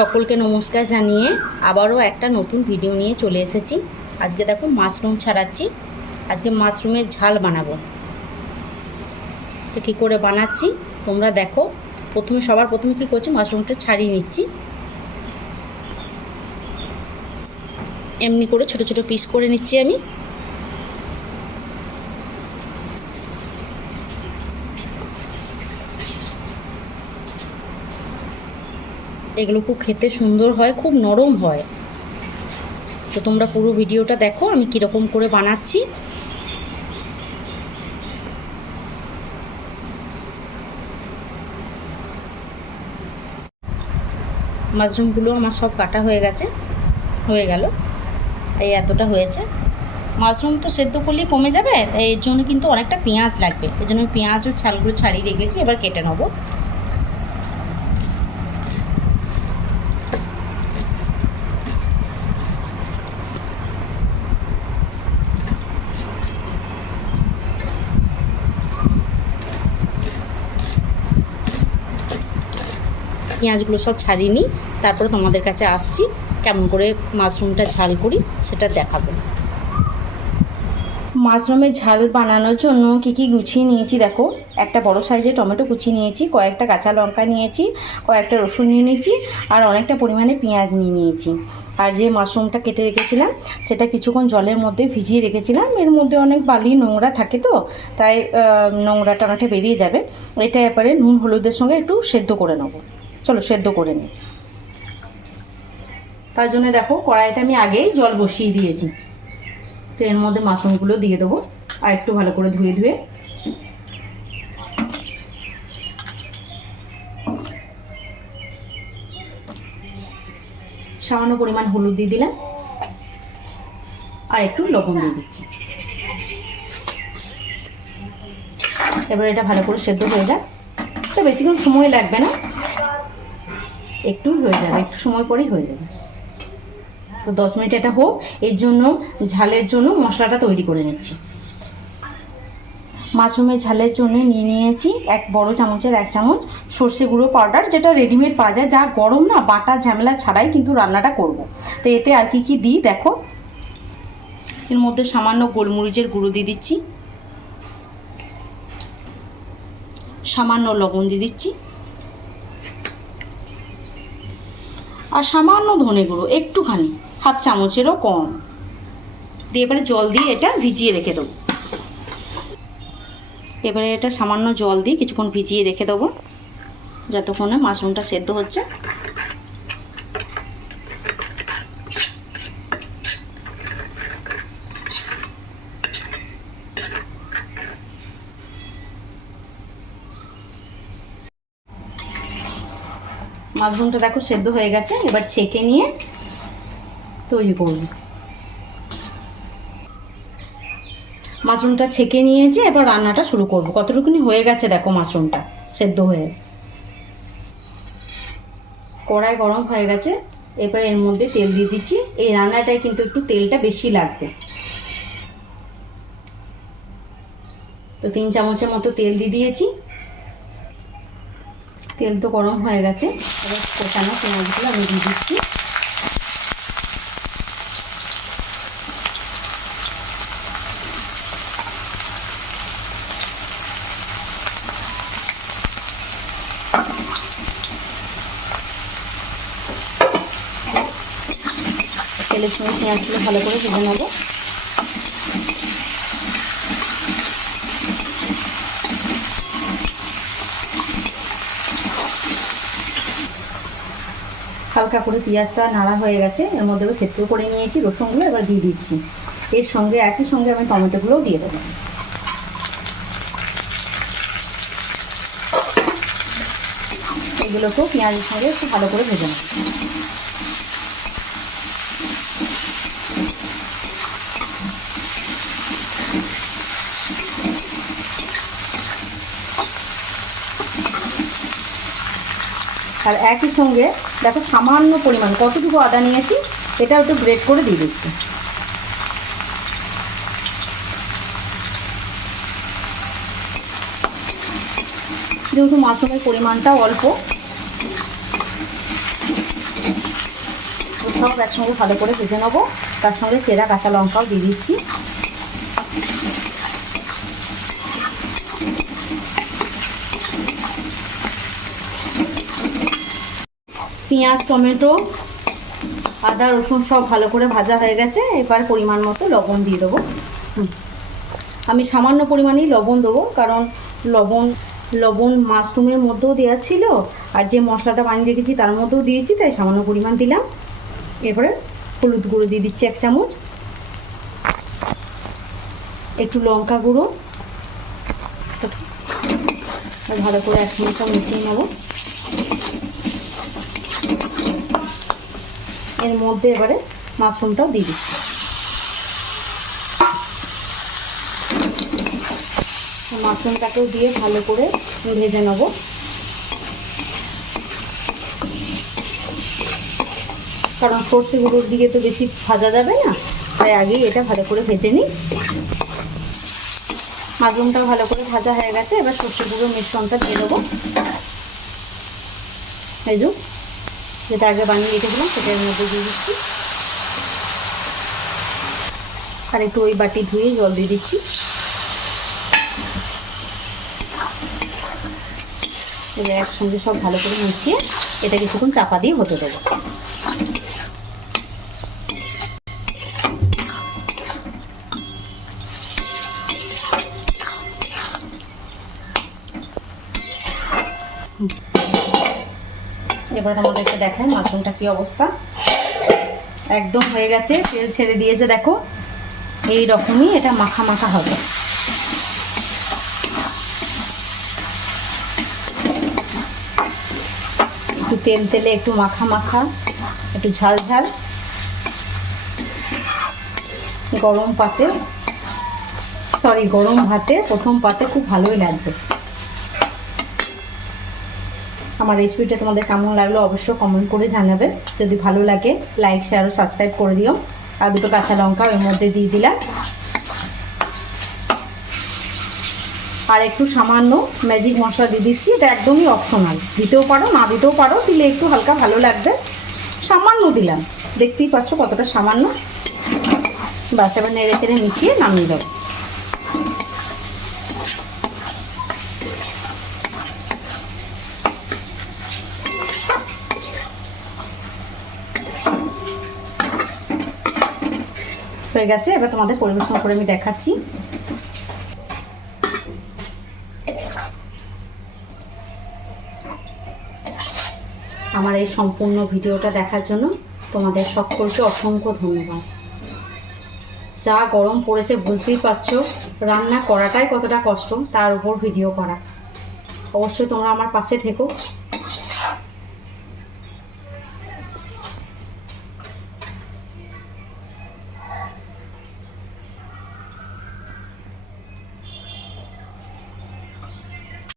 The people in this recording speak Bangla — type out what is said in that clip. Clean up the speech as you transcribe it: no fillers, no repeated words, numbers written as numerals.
সকলকে নমস্কার জানিয়ে আবারও একটা নতুন ভিডিও নিয়ে চলে এসেছি। আজকে দেখো মাশরুম ছাড়াচ্ছি। আজকে মাশরুমের ঝাল বানাবো। তো কী করে বানাচ্ছি তোমরা দেখো। সবার প্রথমে কী করছি, মাশরুমটা ছাড়িয়ে নিচ্ছি। এমনি করে ছোট ছোট পিস করে নিচ্ছি আমি। এগুলো খুব খেতে সুন্দর হয়, খুব নরম হয়। তো তোমরা পুরো ভিডিওটা দেখো আমি কীরকম করে বানাচ্ছি। মাশরুমগুলো আমার সব কাটা হয়ে গেল। এই এতটা হয়েছে। মাশরুম তো সেদ্ধ করলেই কমে যাবে, এর জন্য কিন্তু অনেকটা পেঁয়াজ লাগবে। এর জন্য আমি পেঁয়াজ ও ছালগুলো ছাড়িয়ে রেখেছি। এবার কেটে নেবো। পেঁয়াজগুলো সব ছাড়িয়ে নিই, তারপরে তোমাদের কাছে আসছি, কেমন করে মাশরুমটা ঝাল করি সেটা দেখাবো। মাশরুমের ঝাল বানানোর জন্য কী কী গুছিয়ে নিয়েছি দেখো। একটা বড় সাইজের টমেটো কুচিয়ে নিয়েছি, কয়েকটা কাঁচা লঙ্কা নিয়েছি, কয়েকটা রসুন নিয়ে নিয়েছি, আর অনেকটা পরিমাণে পেঁয়াজ নিয়ে নিয়েছি। আর যে মাশরুমটা কেটে রেখেছিলাম সেটা কিছুক্ষণ জলের মধ্যে ভিজিয়ে রেখেছিলাম। এর মধ্যে অনেক বালি নোংরা থাকে, তো তাই নোংরাটা অনেকটা বেরিয়ে যাবে। এটা এবারে নুন হলুদের সঙ্গে একটু সেদ্ধ করে নেবো। চলো সেদ্ধ করে নিই। তার জন্য দেখো কড়াইতে আমি আগেই জল বসিয়ে দিয়েছি। তো এর মধ্যে মাশরুমগুলো দিয়ে দেবো আর একটু ভালো করে ধুয়ে সামান্য পরিমাণ হলুদ দিয়ে দিলাম আর একটু লবণ দিয়ে দিচ্ছি। এবার এটা ভালো করে সেদ্ধ হয়ে যায়। এটা বেশিক্ষণ সময় লাগবে না, একটুই হয়ে যাবে, একটু সময় পরেই হয়ে যাবে। তো 10 মিনিট এটা হোক। এর জন্য ঝালের জন্য মশলাটা তৈরি করে নিচ্ছি। মাশরুমের ঝালের জন্য নিয়ে নিয়েছি এক বড় চামচের 1 চামচ সর্ষে গুঁড়ো পাউডার, যেটা রেডিমেড পাওয়া যায়। যা গরম না, বাটা ঝামেলা ছাড়াই কিন্তু রান্নাটা করব। তো এতে আর কি দিই দেখো। এর মধ্যে সামান্য গোলমরিচের গুঁড়ো দিয়ে দিচ্ছি, সামান্য লবণ দিয়ে দিচ্ছি, আর সামান্য ধনে গুঁড়ো একটুখানি, 1/2 চামচেরও কম দিয়ে এবারে জল দিয়ে এটা ভিজিয়ে রেখে দেবো। এবারে এটা সামান্য জল দিয়ে কিছুক্ষণ ভিজিয়ে রেখে দেবো, যতক্ষণে মাশরুমটা সেদ্ধ হচ্ছে। মাশরুমটা দেখো সেদ্ধ হয়ে গেছে। এবার ছেঁকে নিয়ে তৈরি করব। মাশরুমটা ছেঁকে নিয়েছি, এবার রান্নাটা শুরু করব। কতটুকুনি হয়ে গেছে দেখো মাশরুমটা সেদ্ধ হয়ে। কড়াই গরম হয়ে গেছে, এবার এর মধ্যে তেল দিয়ে দিচ্ছি। এই রান্নাটায় কিন্তু একটু তেলটা বেশি লাগবে। তো 3 চামচের মতো তেল দিয়ে দিয়েছি। তেল তো গরম হয়ে গেছে, এবার কষানো পেঁয়াজগুলো আমি দিয়ে দিচ্ছি। তেলের সঙ্গে পেঁয়াজগুলো ভালো করে ভেজে নেব। হালকা করে পেঁয়াজটা নাড়া হয়ে গেছে, এর মধ্যে থেতো করে নিয়েছি রসুনগুলো, এবার দিয়ে দিচ্ছি। এর সঙ্গে একই সঙ্গে আমি টমেটোগুলোও দিয়ে দেবো। এগুলোকেও পেঁয়াজের সঙ্গে একটু ভালো করে ভেজে নেব। আর একই সঙ্গে দেখো সামান্য পরিমাণ কতটুকু আদা নিয়েছি, এটা একটু গ্রেট করে দিয়ে দিচ্ছি। যেহেতু মাশরুমের পরিমাণটা অল্প, সব একসঙ্গে ভালো করে ভেজে নেবো। তার সঙ্গে চেরা কাঁচা লঙ্কাও দিয়ে দিচ্ছি। পেঁয়াজ, টমেটো, আদা, রসুন সব ভালো করে ভাজা হয়ে গেছে। এবার পরিমাণ মতো লবণ দিয়ে দেবো। আমি সামান্য পরিমাণেই লবণ দেবো, কারণ লবণ মাশরুমের মধ্যেও দেওয়া ছিল, আর যে মশলাটা বানিয়ে রেখেছি তার মধ্যেও দিয়েছি, তাই সামান্য পরিমাণ দিলাম। এবারে হলুদ গুঁড়ো দিয়ে দিচ্ছি 1 চামচ, একটু লঙ্কা গুঁড়ো, ভালো করে একসঙ্গে সব মিশিয়ে নেব। এর মধ্যে এবারে মাশরুমটাও দিয়ে দিচ্ছি। মাশরুমটাকেও দিয়ে ভালো করে ভেজে নেব। কারণ সর্ষে গুঁড়োর দিকে তো বেশি ভাজা যাবে না, তাই আগেই এটা ভালো করে ভেজে নিই। মাশরুমটাও ভালো করে ভাজা হয়ে গেছে। এবার সর্ষে গুঁড়োর মিশ্রণটা দিয়ে দেবো। এই যেটা আগে বানিয়ে রেখেছিলাম সেটার মধ্যে দিয়ে দিচ্ছি, আর একটু ওই বাটি ধুয়ে জল দিয়ে দিচ্ছি। এবার একসঙ্গে সব ভালো করে মিশিয়ে এটা কিছুক্ষণ চাপা দিয়ে হতে দেবো। এবার আমাদেরকে দেখায় মাশরুমটা কি অবস্থা। একদম হয়ে গেছে, তেল ছেড়ে দিয়েছে। দেখো এই রকমই এটা মাখা মাখা হবে। একটু তেল তেলে, একটু মাখা মাখা, একটু ঝাল ঝাল, গরম ভাতে প্রথম পাতে খুব ভালোই লাগবে। আমার রেসিপিটা তোমাদের কেমন লাগলো অবশ্যই কমেন্ট করে জানাবে। যদি ভালো লাগে লাইক, শেয়ার ও সাবস্ক্রাইব করে দিও। আর দুটো কাঁচা লঙ্কা এর মধ্যে দিয়ে দিলাম, আর একটু সামান্য ম্যাজিক মশলা দিয়ে দিচ্ছি। এটা একদমই অপশনাল, দিতেও পারো না দিতেও পারো, দিলে একটু হালকা ভালো লাগবে। সামান্য দিলাম, দেখতেই পাচ্ছ কতটা সামান্য। বাস এবার নেড়ে চেড়ে মিশিয়ে নামিয়ে দেবো। হয়ে গেছে। এবার তোমাদের পরিবেশন করে আমি দেখাচ্ছি। আমার এই সম্পূর্ণ ভিডিওটা দেখার জন্য তোমাদের সকলকে অসংখ্য ধন্যবাদ। যা গরম পড়েছে বুঝতেই পারছো, রান্না করাটাই কতটা কষ্ট, তার উপর ভিডিও করা। অবশ্যই তোমরা আমার পাশে থেকো।